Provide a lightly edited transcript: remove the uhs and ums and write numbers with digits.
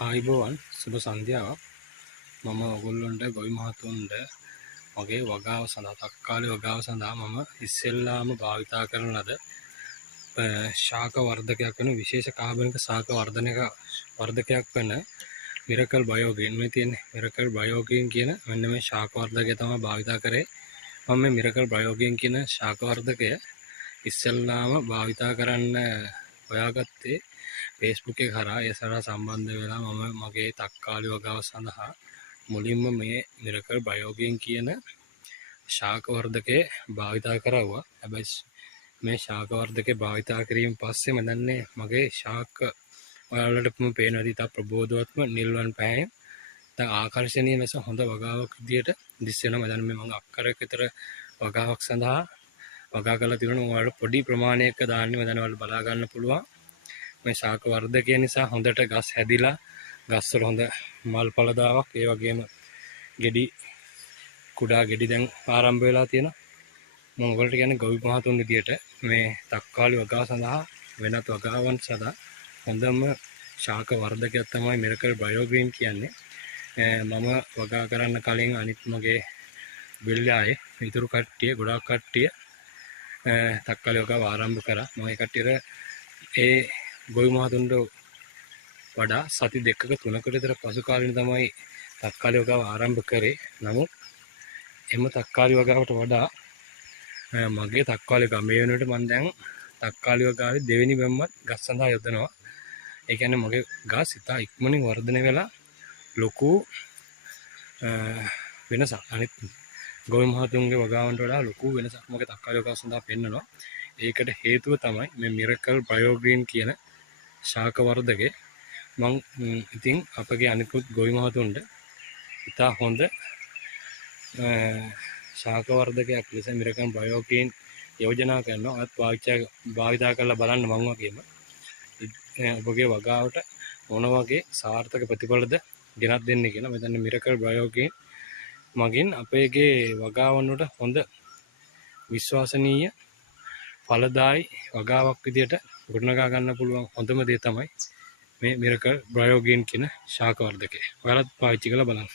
ආයිබෝවන් සුබ සන්ධ්‍යාවක්. මම ඔයගොල්ලන්ට ගොවි මහතුන්ට මගේ වගාව සඳහා තක්කාලි වගාව සඳහා මම ඉස්සෙල්ලාම භාවිතා කරන ලද ශාක වර්ධකයක් වෙන විශේෂ කාබනික ශාක වර්ධකයක් වෙන මිරකල් බයෝග්‍රීන් මේ තියෙන්නේ. මිරකල් බයෝග්‍රීන් කියන මෙන්න මේ ශාක වර්ධකය තමයි භාවිතා කරේ. මම මේ මිරකල් බයෝග්‍රීන් කියන ශාක වර්ධකය ඉස්සෙල්ලාම භාවිතා කරන්න හොයාගත්තේ Facebook එක කරා. ඒ සරා සම්බන්ධ වෙලා මම මගේ තක්කාලි වගාව සඳහා මුලින්ම මේ මිරකල් බයෝග්‍රීන් කියන ශාක වර්ධකය භාවිතා කරවුවා. හැබැයි මේ ශාක වර්ධකය භාවිතා කිරීම පස්සේ මම දන්නේ මගේ ශාක ඔයාලට පේන විදිහට ප්‍රබෝධවත්ම නිල්වන් පෑයෙන් දැන් ආකර්ෂණීය ලෙස හොඳ වගාවක් විදියට දිස් වෙනවා. මම දන්නේ මම අක්කරයක විතර වගාවක් සඳහා වගා කරලා තියෙනවා. ඔයාලට පොඩි ප්‍රමාණයක දාන්නේ මම දන්නේ ඔයාලට බලා ගන්න පුළුවන්. මේ ශාක වර්ධකය නිසා හොඳට ගස් හැදිලා ගස් වල හොඳ මල් පළදාවක් ඒ වගේම ගෙඩි කුඩා ගෙඩි දැන් ආරම්භ වෙලා තියෙනවා. මම ඔයගොල්ලන්ට කියන්නේ ගොවි මහතුන් විදියට මේ තක්කාලි වගාව සඳහා වෙනත් වගාවන් සඳහා හොඳම ශාක වර්ධකයක් තමයි මිරකල් බයෝග්‍රීන් කියන්නේ. මම වගා කරන්න කලින් අනිත් මගේ බිල්ලායේ ඉතුරු කට්ටිය ගොඩාක් කට්ටිය තක්කාලි වගාව ආරම්භ කරා. මම ඒ කට්ටියට ඒ ගොවි මහතුන්ට වඩා සති දෙකක තුනකට විතර පසු කාලෙන තමයි තක්කාලි වගාව ආරම්භ කරේ. නමුත් එම තක්කාලි වගාවට වඩා මගේ තක්කාලි වගාව මේ වෙනකොට මම දැන් තක්කාලි වගාවේ දෙවෙනි බැම්මත් ගස් සඳහා යොදනවා. ඒ කියන්නේ මගේ ගස් ඉතා ඉක්මනින් වර්ධනය වෙලා ලොකු වෙනසක් අනිත් ගොවි මහතුන්ගේ වගාවන්ට වඩා ලොකු වෙනසක් මගේ තක්කාලි වගාව සඳහා පෙන්වනවා. ඒකට හේතුව තමයි මේ මිරකල් බයෝග්‍රීන් කියන ශාක වර්ධකේ. මං ඉතින් අපගේ අනිකුත් ගොවි මහතුන්ට ඉතා හොඳ ශාක වර්ධකයක් ලෙස මිරකල් බයෝග්‍රීන් යෝජනා කරනවා. අත් භාවිතා කරලා බලන්න මං වගේම ඔබගේ වගාවට මොන වගේ සාර්ථක ප්‍රතිඵලද ගෙනත් දෙන්නේ කියලා. මම දන්නේ මිරකල් බයෝග්‍රීන් මගින් අපේගේ වගාවන් වලට හොඳ විශ්වාසනීය ඵලදායි වගාවක් විදියට ගොඩනගා ගන්න පුළුවන් හොඳම දේ තමයි මේ මිරකල් බයෝග්‍රීන් කියන ශාක වර්ධකය. ඔයාලත් පාවිච්චි කරලා බලන්න.